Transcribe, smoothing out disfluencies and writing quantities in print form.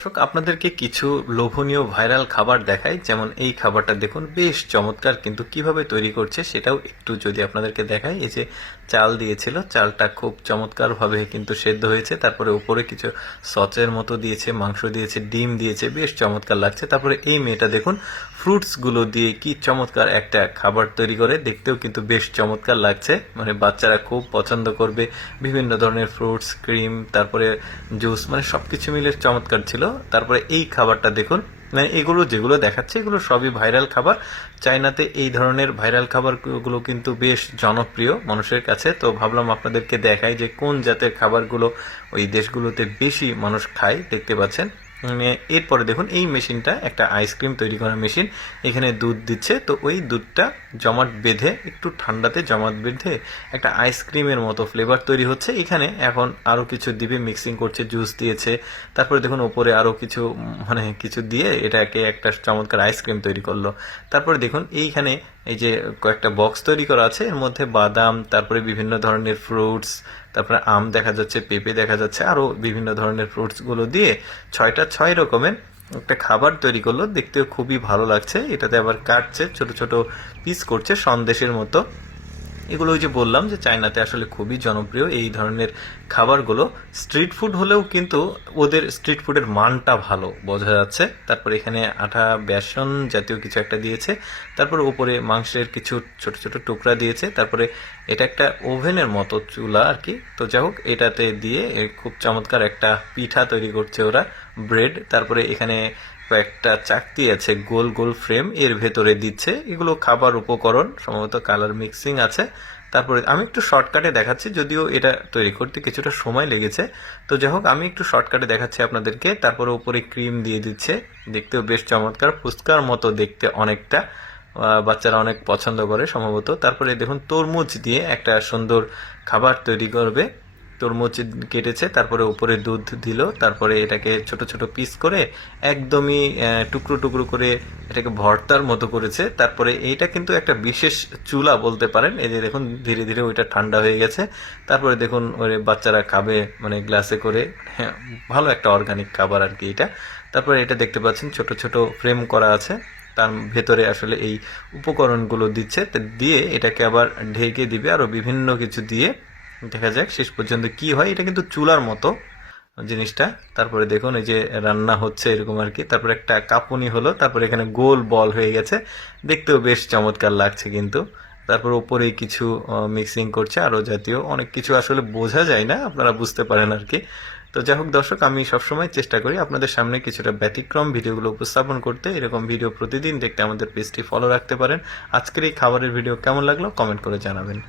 দর্শক আপনাদেরকে কিছু লোভনীয় ভাইরাল খাবার দেখাই। যেমন এই খাবারটা দেখুন, বেশ চমৎকার, কিন্তু কিভাবে তৈরি করছে সেটাও একটু যদি আপনাদেরকে দেখাই। এই যে চাল দিয়েছিল, চালটা খুব চমৎকারভাবে কিন্তু সেদ্ধ হয়েছে, তারপরে উপরে কিছু সসের মতো দিয়েছে, মাংস দিয়েছে, ডিম দিয়েছে, বেশ চমৎকার লাগছে। তারপরে এই মেয়েটা দেখুন ফ্রুটসগুলো দিয়ে কি চমৎকার একটা খাবার তৈরি করে, দেখতেও কিন্তু বেশ চমৎকার লাগছে। মানে বাচ্চারা খুব পছন্দ করবে। বিভিন্ন ধরনের ফ্রুটস, ক্রিম, তারপরে জুস, মানে সবকিছু মিলে চমৎকার ছিল। তারপরে এই খাবারটা দেখুন, মানে এগুলো যেগুলো দেখাচ্ছে এগুলো সবই ভাইরাল খাবার। চায়নাতে এই ধরনের ভাইরাল খাবারগুলো কিন্তু বেশ জনপ্রিয় মানুষের কাছে। তো ভাবলাম আপনাদেরকে দেখাই যে কোন জাতের খাবারগুলো ওই দেশগুলোতে বেশি মানুষ খায়। দেখতে পাচ্ছেন। এরপরে দেখুন এই মেশিনটা একটা আইসক্রিম তৈরি করার মেশিন। এখানে দুধ দিচ্ছে, তো ওই দুধটা জমাট বেঁধে, একটু ঠান্ডাতে জমাট বেঁধে একটা আইসক্রিমের মতো ফ্লেভার তৈরি হচ্ছে। এখানে এখন আরও কিছু দিবে, মিক্সিং করছে, জুস দিয়েছে। তারপরে দেখুন ওপরে আরও কিছু, মানে কিছু দিয়ে এটাকে একটা চমৎকার আইসক্রিম তৈরি করলো। তারপরে দেখুন এইখানে এই যে কয়েকটা বক্স তৈরি করা আছে, এর মধ্যে বাদাম, তারপরে বিভিন্ন ধরনের ফ্রুটস, তারপরে আম দেখা যাচ্ছে, পেঁপে দেখা যাচ্ছে, আরও বিভিন্ন ধরনের ফ্রুটসগুলো দিয়ে 6 রকমের একটা খাবার তৈরি করলো। দেখতেও খুবই ভালো লাগছে। এটাতে আবার কাটছে, ছোট ছোট পিস করছে সন্দেশের মতো। এগুলো ওই যে বললাম যে চায়নাতে আসলে খুবই জনপ্রিয় এই ধরনের খাবারগুলো। স্ট্রিট ফুড হলেও কিন্তু ওদের স্ট্রিট ফুডের মানটা ভালো বোঝা যাচ্ছে। তারপরে এখানে আটা বেসন জাতীয় কিছু একটা দিয়েছে, তারপরে উপরে মাংসের কিছু ছোট ছোট টুকরা দিয়েছে। তারপরে এটা একটা ওভেনের মতো চুলা আর কি। তো যাই হোক, এটাতে দিয়ে খুব চমৎকার একটা পিঠা তৈরি করছে ওরা, ব্রেড। তারপরে এখানে কয়েকটা চাকতি আছে, গোল গোল ফ্রেম, এর ভেতরে দিচ্ছে। এগুলো খাবার উপকরণ, সম্ভবত কালার মিক্সিং আছে। তারপরে আমি একটু শর্টকাটে দেখাচ্ছি, যদিও এটা তৈরি করতে কিছুটা সময় লেগেছে। তো যাই হোক, আমি একটু শর্টকাটে দেখাচ্ছি আপনাদেরকে। তারপরে উপরে ক্রিম দিয়ে দিচ্ছে, দেখতেও বেশ চমৎকার, ফুচকার মতো দেখতে অনেকটা। বাচ্চারা অনেক পছন্দ করে সম্ভবত। তারপরে দেখুন তরমুজ দিয়ে একটা সুন্দর খাবার তৈরি করবে। তরমুজ কেটেছে, তারপরে উপরে দুধ দিল, তারপরে এটাকে ছোট ছোট পিস করে একদমই টুকরো টুকরো করে এটাকে ভর্তার মতো করেছে। তারপরে এইটা কিন্তু একটা বিশেষ চুলা বলতে পারেন। এই যে দেখুন ধীরে ধীরে ওইটা ঠান্ডা হয়ে গেছে। তারপরে দেখুন ওই বাচ্চারা খাবে, মানে গ্লাসে করে। হ্যাঁ, ভালো একটা অর্গানিক খাবার আর কি এটা। তারপরে এটা দেখতে পাচ্ছেন ছোট ছোট ফ্রেম করা আছে, তার ভেতরে আসলে এই উপকরণগুলো দিচ্ছে। দিয়ে এটাকে আবার ঢেকে দিবে আরও বিভিন্ন কিছু দিয়ে। দেখা যাক শেষ পর্যন্ত কি হয়। এটা কিন্তু চুলার মতো জিনিসটা। তারপরে দেখুন এই যে রান্না হচ্ছে এরকম আর কি। তারপরে একটা কাঁপুনি হলো, তারপরে এখানে গোল বল হয়ে গেছে, দেখতেও বেশ চমৎকার লাগছে কিন্তু। তারপর উপরে কিছু মিক্সিং করছে, আরও জাতীয় অনেক কিছু, আসলে বোঝা যায় না, আপনারা বুঝতে পারেন আর কি। তো যাই হোক দর্শক, আমি সবসময় চেষ্টা করি আপনাদের সামনে কিছুটা ব্যতিক্রম ভিডিওগুলো উপস্থাপন করতে। এরকম ভিডিও প্রতিদিন দেখতে আমাদের পেজটি ফলো রাখতে পারেন। আজকের এই খাবারের ভিডিও কেমন লাগলো কমেন্ট করে জানাবেন।